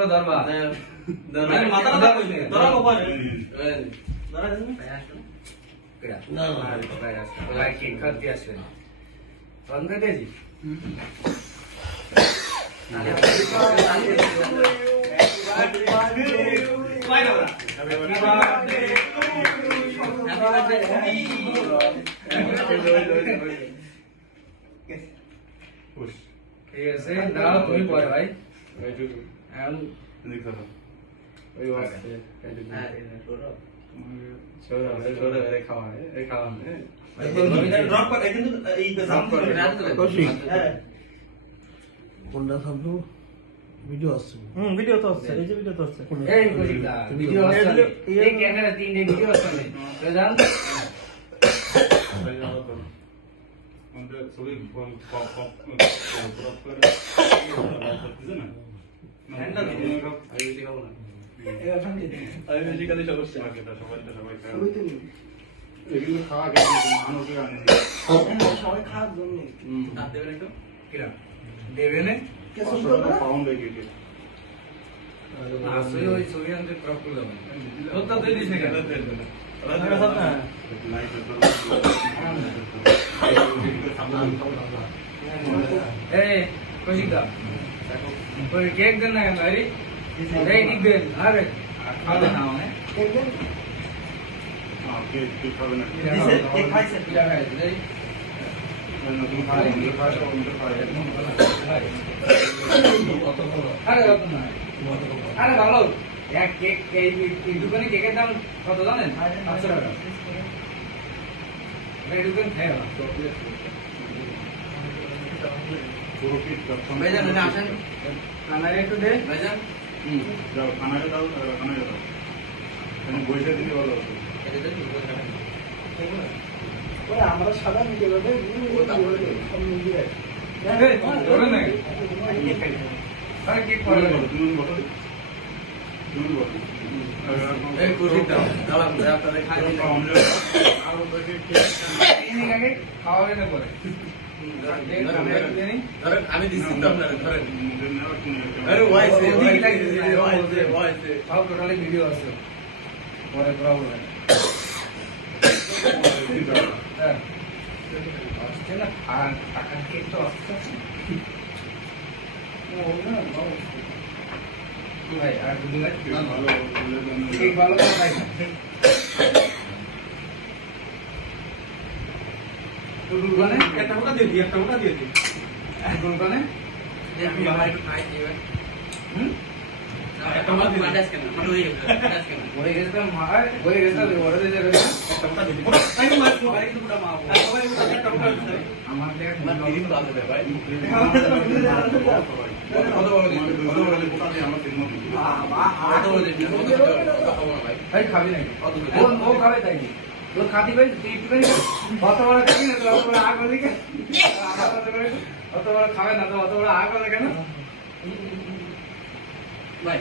করে ধরবা মাথাটা কইলে ধরা কপাল ধরা দিন না লাইক কেক খাতে আসবে বন্ধ করে দিই ঠিক আছে দাও তুমি পরে ভাই এখন ওই আছে ড্রপ করে কিন্তু এই কোনটা থাকলো ভিডিও আসছে ভিডিও তো আছে এই যে ভিডিও তো আছে এই কইলা ভিডিও আসছে এই ক্যামেরা তিনটে ভিডিও আসছে তো জান আমাদের সবই পপ করে না হ্যান্ডটা দিন আমি দেখাবো না আমি বেসিক্যালি সমস্যা সবাই সবই তো নেই এগুলো খাওয়া গেছে মানুষকে আনে সবাই খাওয়ার জন্য আর দেবেন একটু কিরা দেবে না কে শুরু করবে না পাউন্ড হয়ে গেছে আসলে ওই ছবি আনতে ক্রপ করে দাও তোর তো দিস না কেন এই কৌশিকদা ওই কেক দেন না কেন আরে এই দিক দেন আরে খাবে না মানে দেখবেন কে খাবে না দিছে কে খাইছে পিলা খাইছে এই নতুন খাওয়া অন্য খাওয়া আরে বাবা না আরে ভালো এক কেক এই দোকানে কেকের দাম কত জানেন 500 টাকা এই দোকান খায় না পুরো কিট ভাইজান এনে আসেন কানারে একটু দে ভাইজান যাও খানায় দাও খানায় দাও এখন বইটা দিলে ভালো হতো এটা দেন ওরা আমরা সাদা নিতে পারবে সব মিলিয়ে এই ধরে না আরে কেক পরে তুমি বলো তুমি বলো এই কুশি দাও দাঁড়ান আপনাদের খাই দিন আরো বেশি এই আগে খাওয়াবে না পরে ধরেন আমি দিচ্ছি তো আপনারা ধরেন আরে ওয়াইসে ওয়াইসে ওয়াইসে সব টোটালি ভিডিও আছে পরে করা হবে হ্যাঁ আসছে না আর টাকা কেক তো আসছে ভাই আর দুটো কেক ভালো করে খাই না তো দুর্গানে একটা ওটা দিয়ে দিই একটা ওটা দিয়ে দিই দুর্গানে আমি ভাই একটু খাই দিবেন হুম একটা ওটা দিয়ে দাস কেন মানে ওই দাস কেন হয়ে গেছে মার হয়ে গেছে ওরে দিয়ে যাবে একটা ওটা দিয়ে দিই আমি মার সবাই কিন্তু ওটা মা সবাই একটা ওটা দিয়ে আমার দেখ আমার দিদিন তো আছে ভাই কত বড় কোথা দিয়ে আমার তিন মত কত বলে দিন কত খাবো না ভাই ভাই খাবি নাকি ও খাবে তাই কি তোর খাতি ভাই তুই একটু অত বড় খাবি না অত বড় আগ হলে কে অত বড় খাবে না তো অত বড় আগ হলে কেন ভাই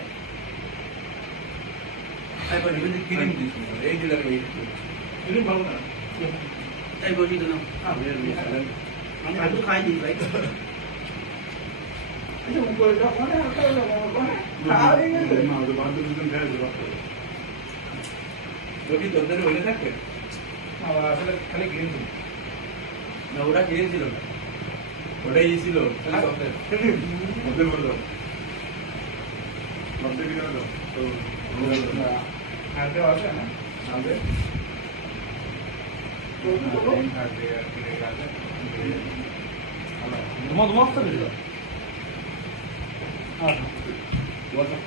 আই বলি কিন্তু ক্রিম দিস এই দিলাম এই ক্রিম ভালো না এই বলি তো না আমি একটু খাই দিই ভাই আচ্ছা উপরে যখন খাওয়াই গেছে না ওদের বান্ধব দুজন খেয়ে যাবে রুটি তোদের হইলে থাকবে আমার আসলে খালি গ্রিন টি না ওটা ক্রিম ছিল না ওটাই ছিল খালি চকলেট ওদের বলো মধ্যে কি দাও তো খাতে আছে না খাবে খাবে আর কি খাবে তোমার মস্ত দিল WhatsApp